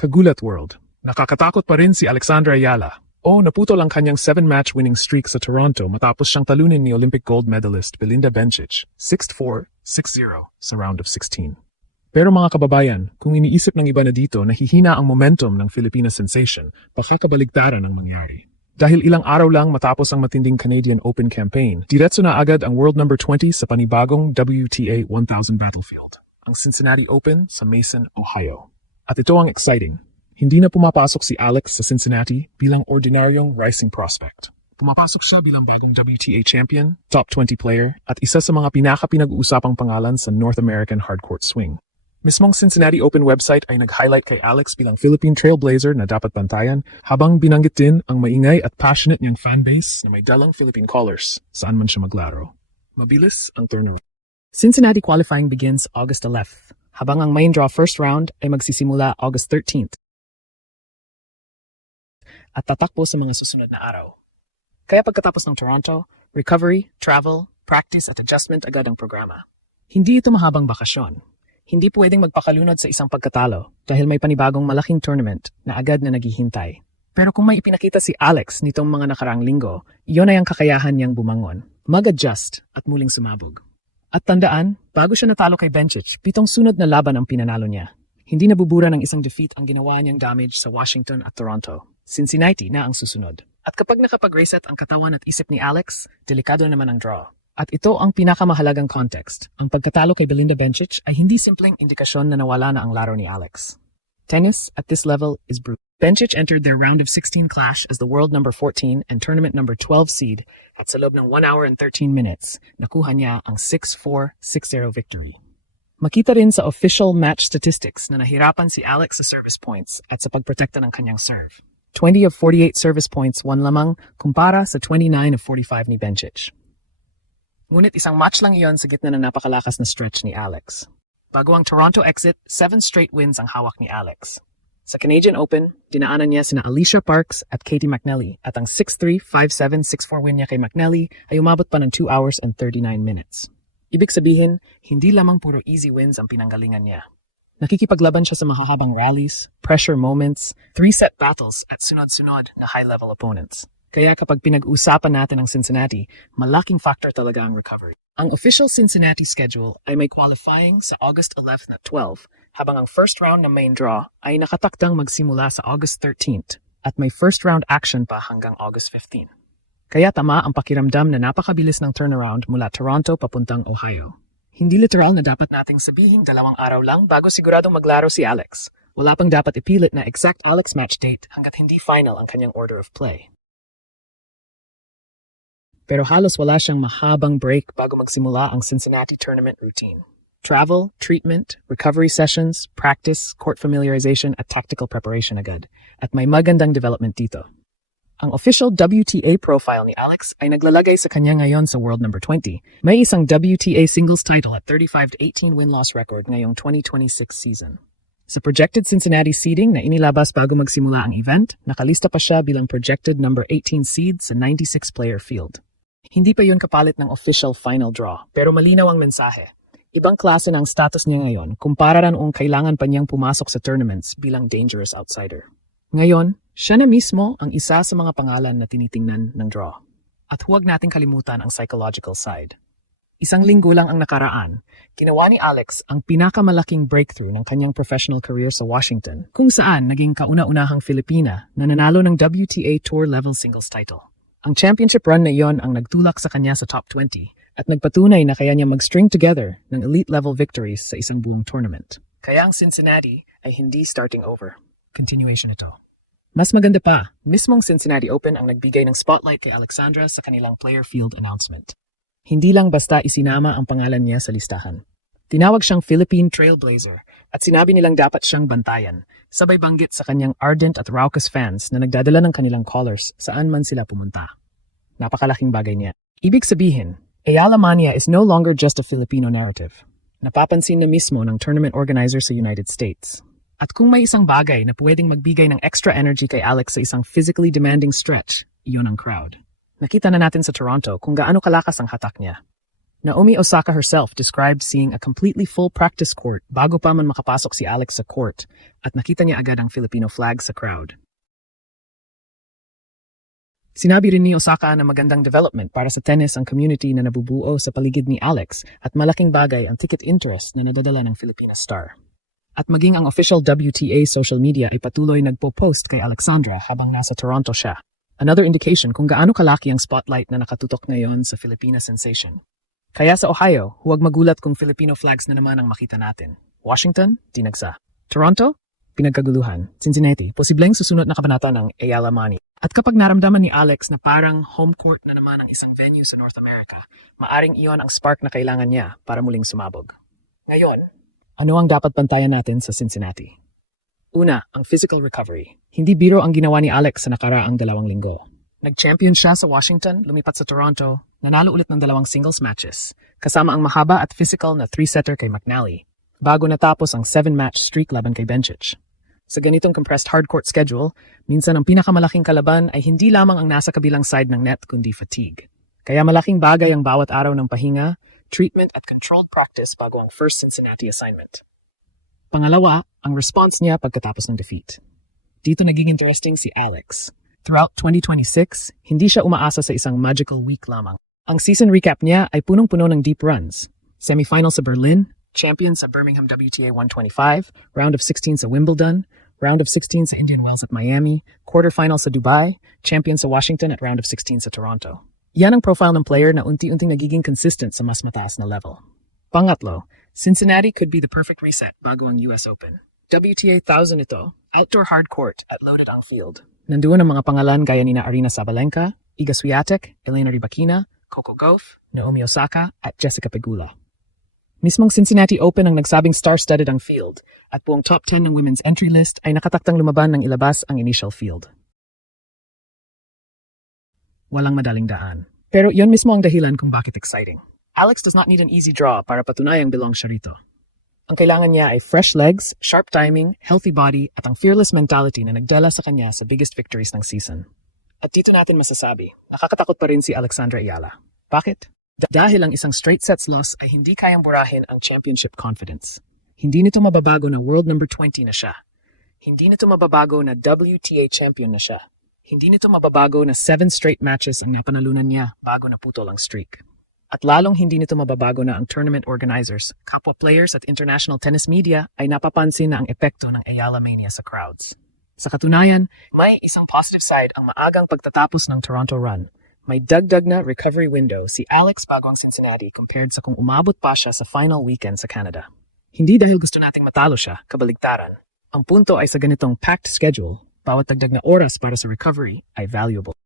Kagulat World. Nakakatakot pa rin si Alexandra Ayala. Naputol ang kanyang 7-match winning streak sa Toronto matapos siyang talunin ni Olympic gold medalist Belinda Bencic 6-4, 6-0 sa round of 16. Pero mga kababayan, kung iniisip ng iba na dito na hihina ang momentum ng Filipina sensation, baka kabaligtaran ang mangyari. Dahil ilang araw lang matapos ang matinding Canadian Open campaign, diretso na agad ang world number 20 sa panibagong WTA 1000 battlefield, ang Cincinnati Open sa Mason, Ohio. At ito ang exciting. Hindi na pumapasok si Alex sa Cincinnati bilang ordinaryong rising prospect. Pumapasok siya bilang bagong WTA champion, top 20 player, at isa sa mga pinaka-pinag-uusapang pangalan sa North American hardcourt swing. Mismong Cincinnati Open website ay nag-highlight kay Alex bilang Philippine trailblazer na dapat bantayan, habang binanggit din ang maingay at passionate niyang fanbase na may dalang Philippine colors saan man siya maglaro. Mabilis ang turnaround. Cincinnati qualifying begins August 11th, habang ang main draw first round ay magsisimula August 13th. At tatakbo sa mga susunod na araw. Kaya pagkatapos ng Toronto, recovery, travel, practice at adjustment agad ang programa. Hindi ito mahabang bakasyon. Hindi pwedeng magpakalunod sa isang pagkatalo dahil may panibagong malaking tournament na agad na naghihintay. Pero kung may ipinakita si Alex nitong mga nakaraang linggo, iyon ay ang kakayahan niyang bumangon, mag-adjust at muling sumabog. At tandaan, bago siya natalo kay Bencic, 7 sunod na laban ang pinanalo niya. Hindi nabubura ng isang defeat ang ginawa niyang damage sa Washington at Toronto. Cincinnati na ang susunod. At kapag nakapag-reset ang katawan at isip ni Alex, delikado naman ang draw. At ito ang pinakamahalagang context. Ang pagkatalo kay Belinda Bencic ay hindi simpleng indikasyon na nawala na ang laro ni Alex. Tennis at this level is brutal. Bencic entered their round of 16 clash as the world number 14 and tournament number 12 seed at sa loob ng 1 hour and 13 minutes, nakuha niya ang 6-4, 6-0 victory. Makita rin sa official match statistics na nahirapan si Alex sa service points at sa pagprotekta ng kanyang serve. 20 of 48 service points won lamang kumpara sa 29 of 45 ni Bencic. Ngunit isang match lang iyon sa gitna ng napakalakas na stretch ni Alex. Bago ang Toronto exit, 7 straight wins ang hawak ni Alex. Sa Canadian Open, dinaanan niya sina Alicia Parks at Katie McNally at ang 6-3, 5-7, 6-4 win niya kay McNally ay umabot pa ng 2 hours and 39 minutes. Ibig sabihin, hindi lamang puro easy wins ang pinanggalingan niya. Nakikipaglaban siya sa mahahabang rallies, pressure moments, 3-set battles at sunod-sunod na high-level opponents. Kaya kapag pinag-usapan natin ang Cincinnati, malaking factor talaga ang recovery. Ang official Cincinnati schedule ay may qualifying sa August 11 at 12, habang ang first round na main draw ay nakatakdang magsimula sa August 13 at may first round action pa hanggang August 15. Kaya tama ang pakiramdam na napakabilis ng turnaround mula Toronto papuntang Ohio. Hindi literal na dapat nating sabihin 2 araw lang bago siguradong maglaro si Alex. Wala pang dapat ipilit na exact Alex match date hanggat hindi final ang kanyang order of play. Pero halos wala siyang mahabang break bago magsimula ang Cincinnati tournament routine. Travel, treatment, recovery sessions, practice, court familiarization at tactical preparation agad. At may magandang development dito. Ang official WTA profile ni Alex ay naglalagay sa kanya ngayon sa world number 20. May isang WTA singles title at 35-18 win-loss record ngayong 2026 season. Sa projected Cincinnati seeding na inilabas bago magsimula ang event, nakalista pa siya bilang projected number 18 seed sa 96-player field. Hindi pa yun kapalit ng official final draw, pero malinaw ang mensahe. Ibang klase ng status niya ngayon kumpara noong kailangan pa niyang pumasok sa tournaments bilang dangerous outsider. Ngayon, siya na mismo ang isa sa mga pangalan na tinitingnan ng draw. At huwag nating kalimutan ang psychological side. Isang linggo lang ang nakaraan, ginawa ni Alex ang pinakamalaking breakthrough ng kanyang professional career sa Washington, kung saan naging kauna-unahang Filipina na nanalo ng WTA Tour Level Singles title. Ang championship run na iyon ang nagtulak sa kanya sa top 20 at nagpatunay na kaya niya mag-string together ng elite-level victories sa isang buong tournament. Kaya ang Cincinnati ay hindi starting over. Continuation ito. Mas maganda pa, mismong Cincinnati Open ang nagbigay ng spotlight kay Alexandra sa kanilang player field announcement. Hindi lang basta isinama ang pangalan niya sa listahan. Tinawag siyang Philippine Trailblazer at sinabi nilang dapat siyang bantayan, sabay banggit sa kanyang ardent at raucous fans na nagdadala ng kanilang callers saan man sila pumunta. Napakalaking bagay niya. Ibig sabihin, Ayala Mania is no longer just a Filipino narrative. Napapansin na mismo ng tournament organizer sa United States. At kung may isang bagay na pwedeng magbigay ng extra energy kay Alex sa isang physically demanding stretch, iyon ang crowd. Nakita na natin sa Toronto kung gaano kalakas ang hatak niya. Naomi Osaka herself described seeing a completely full practice court bago pa man makapasok si Alex sa court at nakita niya agad ang Filipino flag sa crowd. Sinabi rin ni Osaka na magandang development para sa tennis ang community na nabubuo sa paligid ni Alex at malaking bagay ang ticket interest na nadadala ng Filipina star. At maging ang official WTA social media ay patuloy nagpo-post kay Alexandra habang nasa Toronto siya. Another indication kung gaano kalaki ang spotlight na nakatutok ngayon sa Filipina sensation. Kaya sa Ohio, huwag magulat kung Filipino flags na naman ang makita natin. Washington, tinagsa. Toronto, pinagkaguluhan. Cincinnati, posibleng susunod na kabanata ng Ayala Money. At kapag naramdaman ni Alex na parang home court na naman ang isang venue sa North America, maaring iyon ang spark na kailangan niya para muling sumabog. Ngayon, ano ang dapat bantayan natin sa Cincinnati? Una, ang physical recovery. Hindi biro ang ginawa ni Alex sa nakaraang 2 linggo. Nag-champion siya sa Washington, lumipat sa Toronto, nanalo ulit ng 2 singles matches, kasama ang mahaba at physical na 3-setter kay McNally, bago natapos ang 7-match streak laban kay Bencic. Sa ganitong compressed hardcourt schedule, minsan ang pinakamalaking kalaban ay hindi lamang ang nasa kabilang side ng net kundi fatigue. Kaya malaking bagay ang bawat araw ng pahinga, treatment at controlled practice bago ang first Cincinnati assignment. Pangalawa, ang response niya pagkatapos ng defeat. Dito naging interesting si Alex. Throughout 2026, hindi siya umaasa sa isang magical week lamang. Ang season recap niya ay punong-puno ng deep runs. Semifinal sa Berlin, champion sa Birmingham WTA 125, round of 16 sa Wimbledon, round of 16 sa Indian Wells at Miami, quarterfinal sa Dubai, champion sa Washington at round of 16 sa Toronto. Yan ang profile ng player na unti-unting nagiging consistent sa mas mataas na level. Pangatlo, Cincinnati could be the perfect reset bago ang US Open. WTA 1000 ito, outdoor hard court at loaded ang field. Nandoon ang mga pangalan gaya ni Arina Sabalenka, Iga Swiatek, Elena Rybakina, Coco Gauff, Naomi Osaka at Jessica Pegula. Mismong Cincinnati Open ang nagsabing star-studded ang field at buong top 10 ng women's entry list ay nakataktang lumaban ng ilabas ang initial field. Walang madaling daan. Pero iyon mismo ang dahilan kung bakit exciting. Alex does not need an easy draw para patunayang belong siya rito. Ang kailangan niya ay fresh legs, sharp timing, healthy body, at ang fearless mentality na nagdala sa kanya sa biggest victories ng season. At dito natin masasabi, nakakatakot pa rin si Alexandra Ayala. Bakit? Dahil ang isang straight sets loss ay hindi kayang burahin ang championship confidence. Hindi nito mababago na world number 20 na siya. Hindi nito mababago na WTA champion na siya. Hindi nito mababago na 7 straight matches ang napanalunan niya bago naputol ang streak. At lalong hindi nito mababago na ang tournament organizers, kapwa players at international tennis media ay napapansin na ang epekto ng Ayala Mania sa crowds. Sa katunayan, may isang positive side ang maagang pagtatapos ng Toronto run. May dagdag na recovery window si Alex bago ang Cincinnati compared sa kung umabot pa siya sa final weekend sa Canada. Hindi dahil gusto nating matalo siya, kabaligtaran. Ang punto ay sa ganitong packed schedule, bawat dagdag na oras para sa recovery ay valuable.